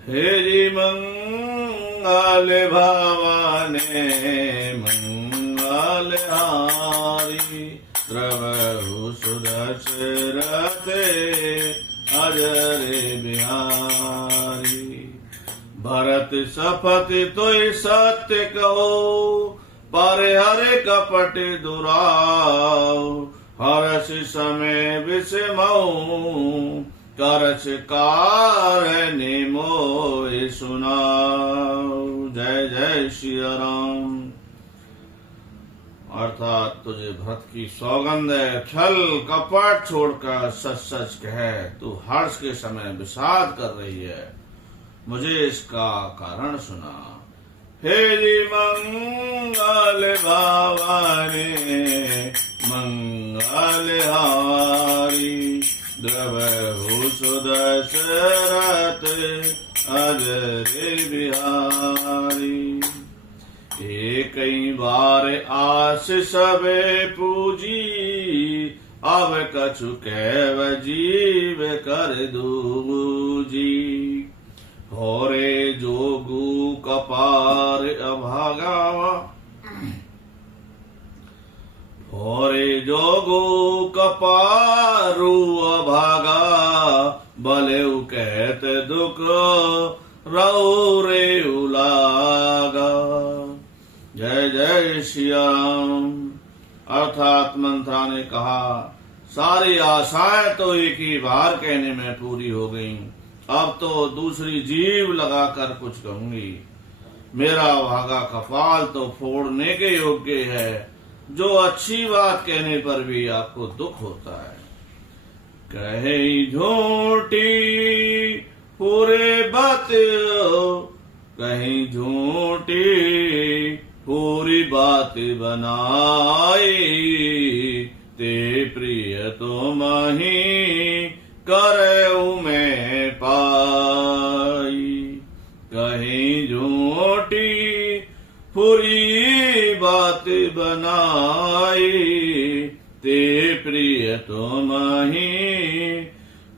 हे जी मंगल भवाने मंगल हारी द्रवहु सुदशरथे अजरे बिहारी। भरत सपति तुय सत्य कहो पर हरे कपट दुराव। हर्ष समय विषमऊ करछ कारणे मोहि सुनाओ। जय जय श्री राम। अर्थात तुझे भरत की सौगंध है, छल कपट छोड़कर सच सच कह। तू हर्ष के समय विषाद कर रही है, मुझे इसका कारण सुना। हे जी मंगल भवाने मंगल हारी द्रवहु सुदशरथ अजरे बिहारी। एक बार आस सबे पूजी अब कछु कैव जीव कर दूजी। होरे जोगु कपार अभागा होरे जोगु कपारु अभागा। बलेउ कहत दुख रऊ रे उलागा। जय जय श्री राम। अर्थात मंत्रा ने कहा, सारी आशाएं तो एक ही बार कहने में पूरी हो गईं, अब तो दूसरी जीव लगाकर कुछ कहूंगी। मेरा भागा कपाल तो फोड़ने के योग्य है, जो अच्छी बात कहने पर भी आपको दुख होता है। कहे झूठी पूरे बात कहीं झूठी पूरी बात बनाई। ते प्रिय तुम ही करऊ मैं पाई। कहीं झूठी पूरी बात बनाई। ते प्रिय तुम ही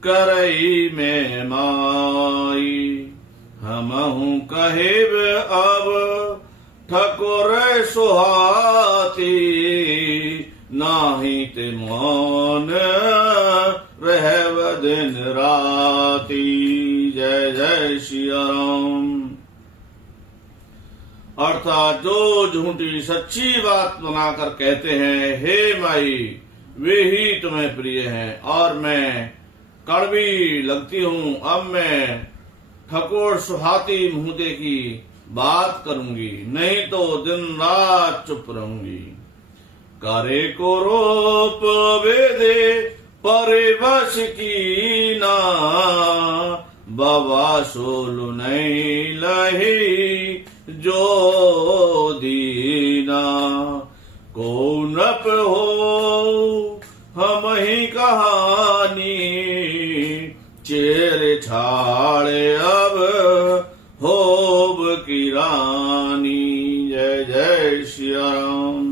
करई मैं माई। हमहु कहिब अब ठकुर सुहाती। नाही ते मौन रहव दिन राती। जय जय श्री राम। अर्थात जो झूठी सच्ची बात बनाकर कहते हैं, हे माई वे ही तुम्हें प्रिय हैं और मैं कड़वी लगती हूँ। अब मैं ठकुर सुहाती मुहदे की बात करूंगी, नहीं तो दिन रात चुप रहूंगी। करे को रोप वेदे परे वश की ना। बाबा सोलु नहीं लही जो दीना। को नप हो हम ही कहानी। चेरे छाड़े अब होब की रानी। जय जय श्री राम।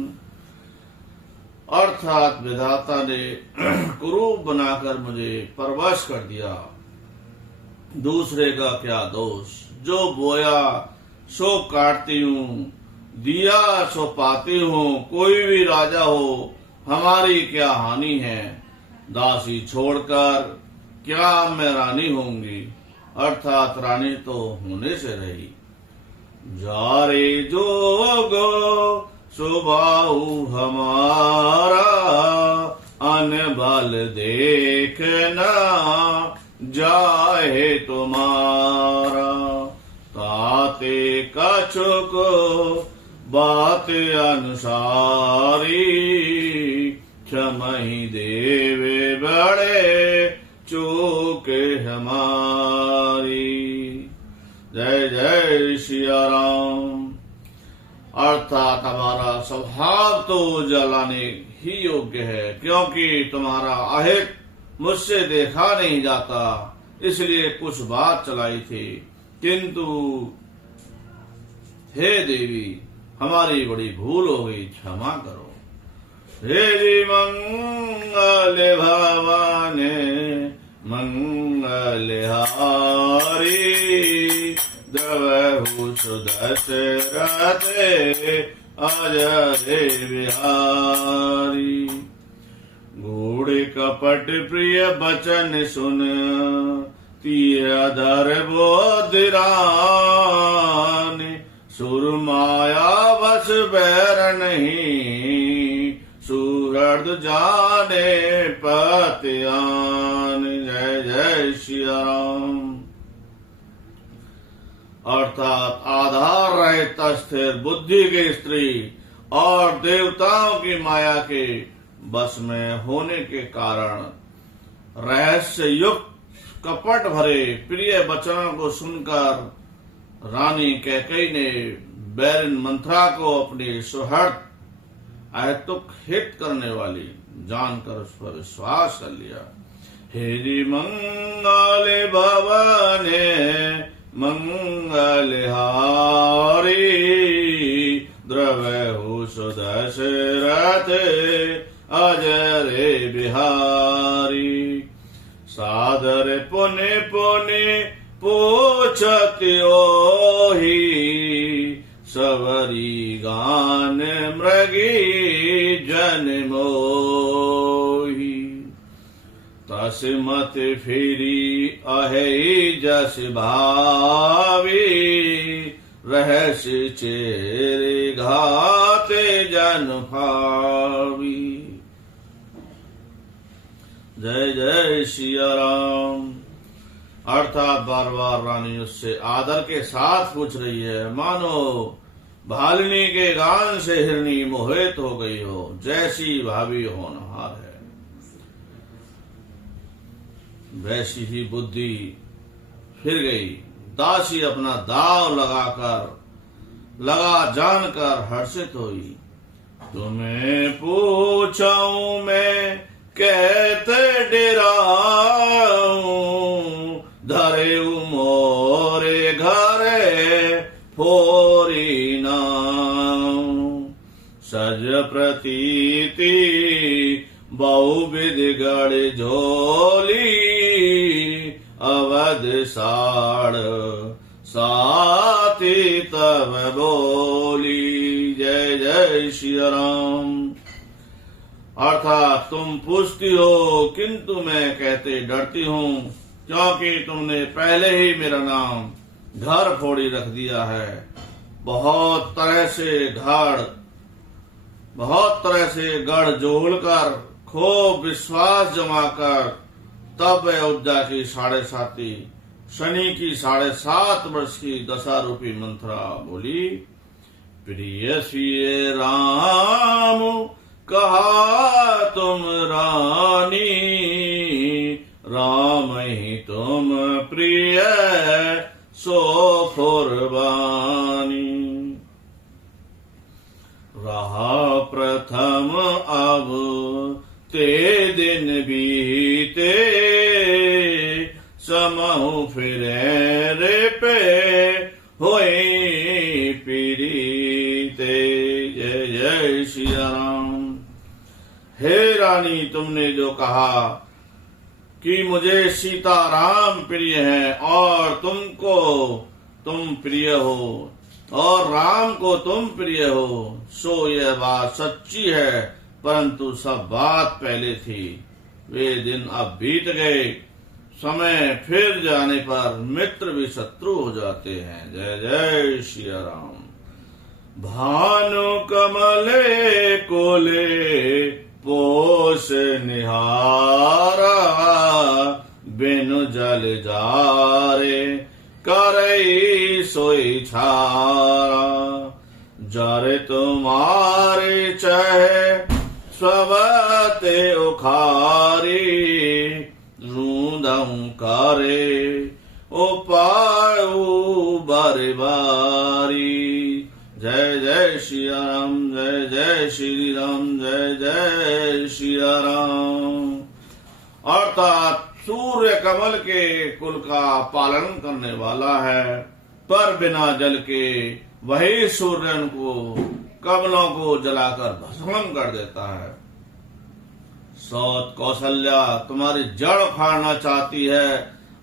अर्थात विधाता ने कुरूप बनाकर मुझे परवश कर दिया, दूसरे का क्या दोष। जो बोया सो काटती हूँ, दिया सो पाती हूँ। कोई भी राजा हो हमारी क्या हानि है। दासी छोड़कर क्या मैं रानी होंगी। अर्थात रानी तो होने से रही। जारे जोगो सुबाहु हमारा। अन बल देखना जाहे तुम्हारा। ताते कछुक बात अनुसारी। क्षमहि देवे बड़े चूक हमारी। जय जय श्री राम। अर्थात हमारा स्वभाव तो जलाने ही योग्य है, क्योंकि तुम्हारा अहित मुझसे देखा नहीं जाता, इसलिए कुछ बात चलाई थी। किंतु हे देवी, हमारी बड़ी भूल हो गई, क्षमा करो। हे जी मंगल भवाने मंगल हारी। द्रवहु सुदशरथे अजय बिहारी। गूढ़ कपट प्रिय बचन सुन तीरधर बोधिरान। सुरमाया बस बैर नहीं सुहृद जाने पतियान। जय जय श्री राम। अर्थात आधार रहित स्थिर बुद्धि की स्त्री और देवताओं की माया के बस में होने के कारण रहस्य युक्त कपट भरे प्रिय वचनों को सुनकर रानी कैकेयी ने बैरिन मंथरा को अपनी सुहृद अहेतुक हित करने वाली जानकर उस पर विश्वास कर लिया। हेरि मंगल भवने मंगलहारी। द्रवहु सुदशरथे अजय बिहारी। सादर पुनि पुनि पूछति ओहि। सवरी गान मृगी जन मोहि। तस मत फिरी अहे जस भावी। रहस्य चेरे घाते जन भावी। जय जय श्री राम। अर्थात बार बार रानी उससे आदर के साथ पूछ रही है, मानो भालिनी के गान से हिरणी मोहित हो गई हो, जैसी भाभी होनहार है वैसी ही बुद्धि फिर गई। दासी अपना दाव लगा जानकर हर्षित हुई। तुम्हें पूछूं मैं कहते डेराऊं। धरे मोरे घरे फोरी नाऊं। सज प्रतीति बहुविध गढ़ झोली। अवध साड़ साथी तब बोली। जय जय श्री राम। अर्थात तुम पूछती हो किंतु मैं कहते डरती हूँ, क्योंकि तुमने पहले ही मेरा नाम घर फोड़ी रख दिया है। बहुत तरह से गढ़ जोड़कर खूब विश्वास जमाकर तब अयोध्या की 7.5 शनि की 7.5 वर्ष की दशा रूपी मंथरा बोली। प्रिय श्री राम कहा तुम रानी। राम ही तुम प्रिय सो कुर्बानी। रहा प्रथम अब ते दिन बीते। समहु फिरे रे पे होए पीड़िते। जय जय श्री राम। हे रानी, तुमने जो कहा कि मुझे सीता राम प्रिय है और तुम प्रिय हो और राम को तुम प्रिय हो, सो यह बात सच्ची है, परंतु सब बात पहले थी। वे दिन अब बीत गए। समय फिर जाने पर मित्र भी शत्रु हो जाते हैं। जय जय श्री राम। भानु कमले कोले पोष निहारा। बिनु जल जारे करई सोई छारा। जरे तुम्हारे चहे स्वते उखारी। रूंदऊ करे उपायु बारे बारी। जय जय श्री राम। जय जय श्री राम। जय जय श्री राम। अर्थात सूर्य कमल के कुल का पालन करने वाला है, पर बिना जल के वही सूर्य को कमलों को जलाकर भस्म कर देता है। सौत कौशल्या तुम्हारी जड़ फाड़ना चाहती है,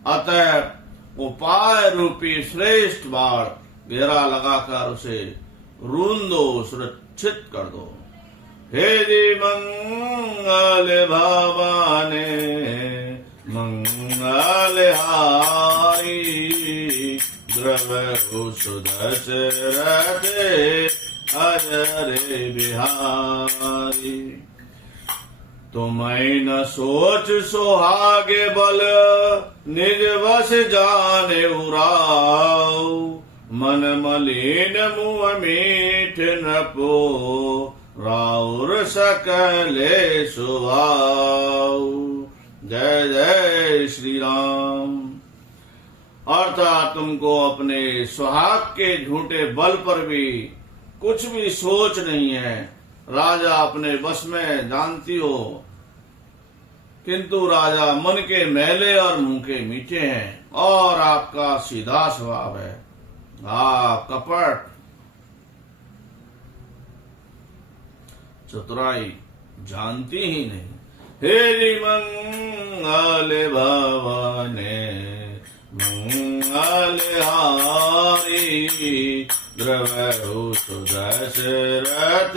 अतः उपाय रूपी श्रेष्ठ बाण घेरा लगाकर उसे रूंद दो, सुरक्षित कर दो। हे जी मंगल भवाने मंगल हारी, द्रव सुदशरथ अजरे बिहारी। तुम्हें न सोच सुहागे बल, निज वश जाने उराव। मन मलिन मुँह मीठ नपो, राउर सकले सुभाव। जय जय श्री राम। अर्थात तुमको अपने सुहाग के झूठे बल पर भी कुछ भी सोच नहीं है। राजा अपने वश में जानती हो, किंतु राजा मन के मैले और मुंह के मीठे हैं, और आपका सीधा स्वभाव है। आप कपट चतुराई जानती ही नहीं। हे मंगल भवाने मंगल हारी, द्रवहु सुदशरथ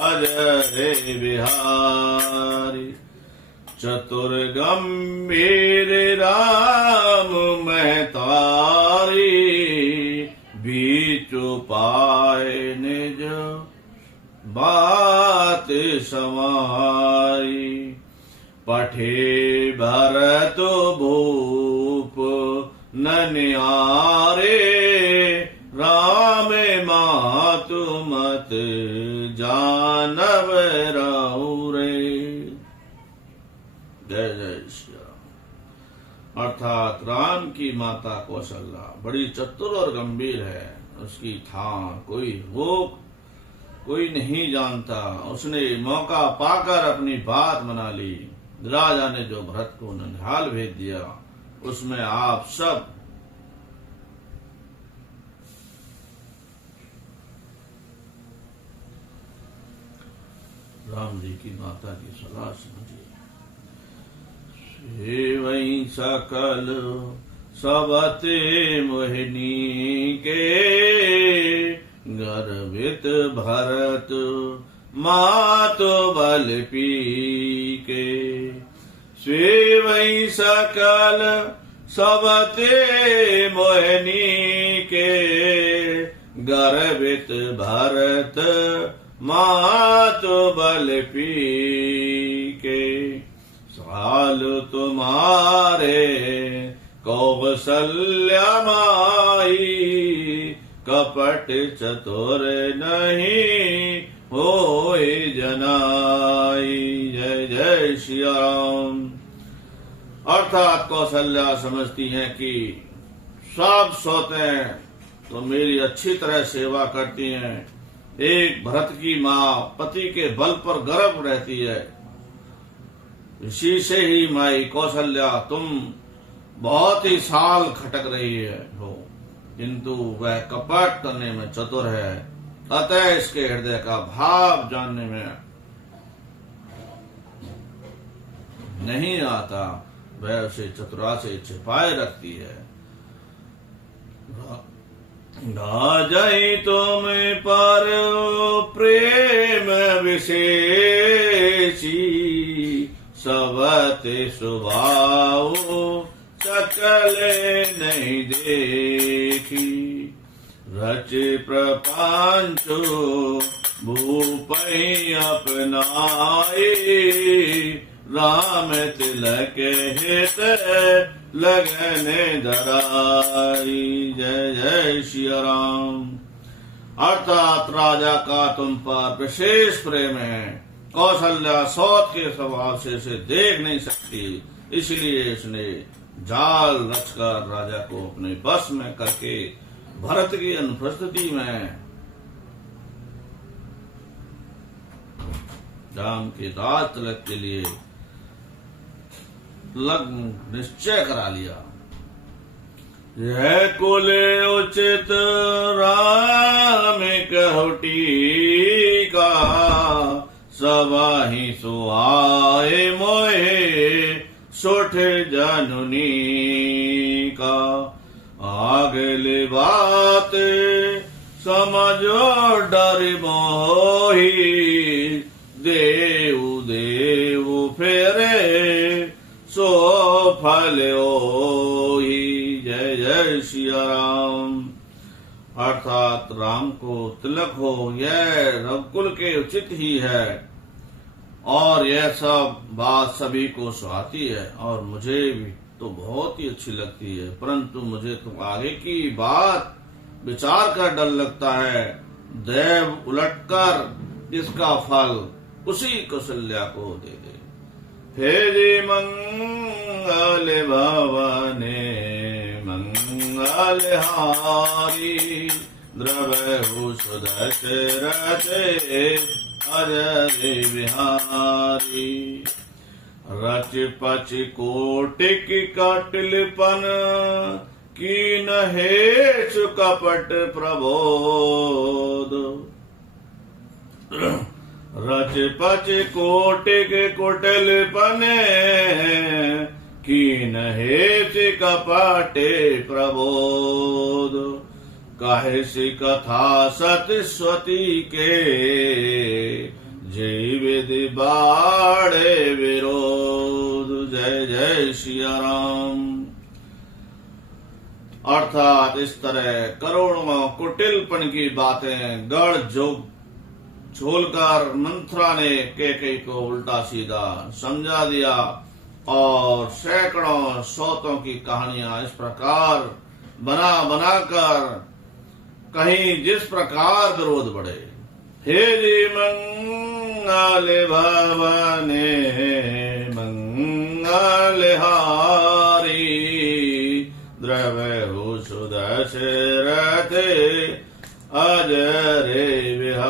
अजरे बिहारी। चतुर गंभीर राम महतारी, बीच पाए निज बात समाई। पठे भरत भूप ननियारे, राम मातु मत जानव राउरे। जय जय श्री राम। अर्थात राम की माता कौशल्या बड़ी चतुर और गंभीर है। उसकी था कोई नहीं जानता। उसने मौका पाकर अपनी बात बना ली। राजा ने जो भरत को ननिहाल भेज दिया, उसमें आप सब राम जी की माता की सलाह समझिए। सेवई सकल सबते मोहिनी के, गर्वित भरत मातो बल पी के। सेवई सकल सबते मोहिनी के, गर्वित भरत मातो बल पी के। साल तुम्हारे कौशल्या माई, कपट चतुर नहीं होए जनाई। जय जय श्री राम। अर्थात कौशल्या समझती हैं कि सब सोते हैं तो मेरी अच्छी तरह सेवा करती हैं। एक भरत की माँ पति के बल पर गर्व रहती है। इसी से ही माई कौशल्या तुम बहुत ही साल खटक रही हो, किंतु वह कपट करने में चतुर है। अतः इसके हृदय का भाव जानने में नहीं आता, वह उसे चतुरा से छिपाए रखती है। राजई तुम पर प्रेम विशेषी, सबते स्वभाव सकल नहीं देखी। रच प्रपंचो भूपई अपनाए, राम तिलक हित लगन धराई। जय जय श्री राम। अर्थात राजा का तुम पर विशेष प्रेम है। कौशल्या सौत के स्वभाव से इसे देख नहीं सकती, इसलिए इसने जाल रचकर राजा को अपने बस में करके भरत की अनुपस्थिति में राम के दास तिलक के लिए लग्न निश्चय करा लिया। यह कुल उचित राम कहुटी का, सवाही सुहाए मोहे सुठ जनुनी का। अगली बात समझो डर मोही, देव देव फेरे सो फल ओही। जय जय सिया राम। अर्थात राम को तिलक हो, यह रघुकुल के उचित ही है और यह सब बात सभी को सुहाती है और मुझे भी तो बहुत ही अच्छी लगती है, परंतु मुझे तो आगे की बात विचार कर डर लगता है। देव उलटकर इसका फल उसी कौशल्या को दे दे। फेरी मंगल भवने मंगल हारी, द्रवहु सुदशरथ अजय बिहारी। रच पच कोटिक कटिलपन, कीन हेतु कपट प्रबोध। रच पच कोटिक कुटिलपन, कीन हेतु कपटे प्रबोध। कहे सी कथा सतस्वती के, जय विधि बाड़े विरोध। जय जय सिया राम। अर्थात इस तरह करोड़ों कुटिलपन की बातें गढ़ जोग झोलकर मंथरा ने कैकेयी को उल्टा सीधा समझा दिया और सैकड़ों सौतों की कहानियां इस प्रकार बना बनाकर कहीं जिस प्रकार विरोध बढ़े। हे जी मंगल भवने मंगल हारी, द्रवहु सुदशरथ अजय बिहारी।